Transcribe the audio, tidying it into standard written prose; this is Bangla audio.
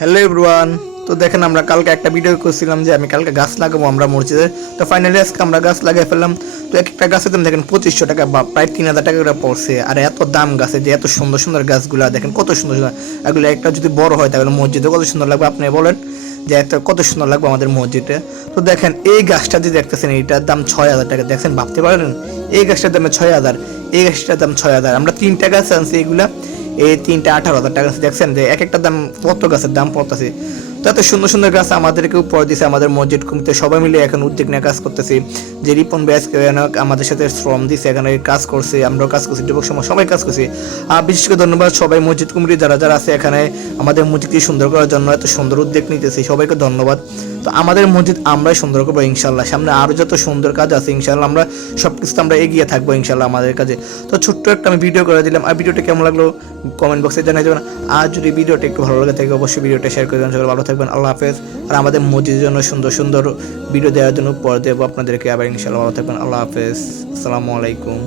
Hello everyone. তো দেখেন আমরা কালকে একটা ভিডিও করছিলাম যে আমি কালকে গাছ লাগাবো আমরা মসজিদে। তো ফাইনালি আজকে আমরা গাছ লাগাই ফেললাম। তো এক একটা গাছের দাম দেখেন 2500 টাকা বা প্রায় 3000 টাকা করে পড়ছে। আর এত দাম গাছে যে এত সুন্দর সুন্দর গাছগুলা দেখেন কত সুন্দর সুন্দর। এগুলো একটা যদি বড় হয় তাহলে মসজিদে কত সুন্দর লাগবে আপনি বলেন, যে এত কত সুন্দর লাগবে আমাদের মসজিদে। তো দেখেন এই গাছটা যে দেখতেছেন এটার দাম 6000 টাকা। দেখছেন, ভাবতে পারেন এই গাছটার দামে 6000, এই গাছটার দাম 6000। আমরা 3টা গাছ আনছি, এগুলা এই 3টা 18,000 টাকা। দেখছেন যে এক একটা দাম কত গাছের দাম পড়তেছে। তো এত সুন্দর সুন্দর গাছ আমাদেরকে উপহার দিছে আমাদের মসজিদ কমিটি সবাই মিলে এখন উদ্যোগ নিয়ে কাজ করতেছি। যে রিপন ব্যাস আমাদের সাথে শ্রম দিছে, এখানে কাজ করছে, আমরাও কাজ করছি, যুবক সমাজ সবাই কাজ করছি। আর বিশেষ করে ধন্যবাদ সবাই মসজিদ কমিটি যারা যারা আছে এখানে আমাদের মসজিদকে সুন্দর করার জন্য এত সুন্দর উদ্যোগ নিতেছি, সবাইকে ধন্যবাদ। তো আমাদের মসজিদ আমরাই সুন্দর করবো ইনশাল্লাহ। সামনে আরো যত সুন্দর কাজ আছে ইনশাল্লাহ আমরা সবকিছু আমরা এগিয়ে থাকবো ইনশাল্লাহ আমাদের কাজে। তো ছোট্ট একটা আমি ভিডিও করে দিলাম, আর ভিডিওটা কেমন লাগলো কমেন্ট বক্সে জানিয়ে দেবেন। আর যদি ভিডিওটা একটু ভালো লাগে থাকে অবশ্যই ভিডিওটা শেয়ার করে দেবেন। সবাই ভালো থাকবেন, আল্লাহ হাফেজ। আর আমাদের মসজিদের জন্য সুন্দর সুন্দর ভিডিও দেওয়ার জন্য পরে দেবো আপনাদেরকে আবার ইনশাল্লাহ। ভালো থাকবেন, আল্লাহ হাফেজ, আসসালামু আলাইকুম।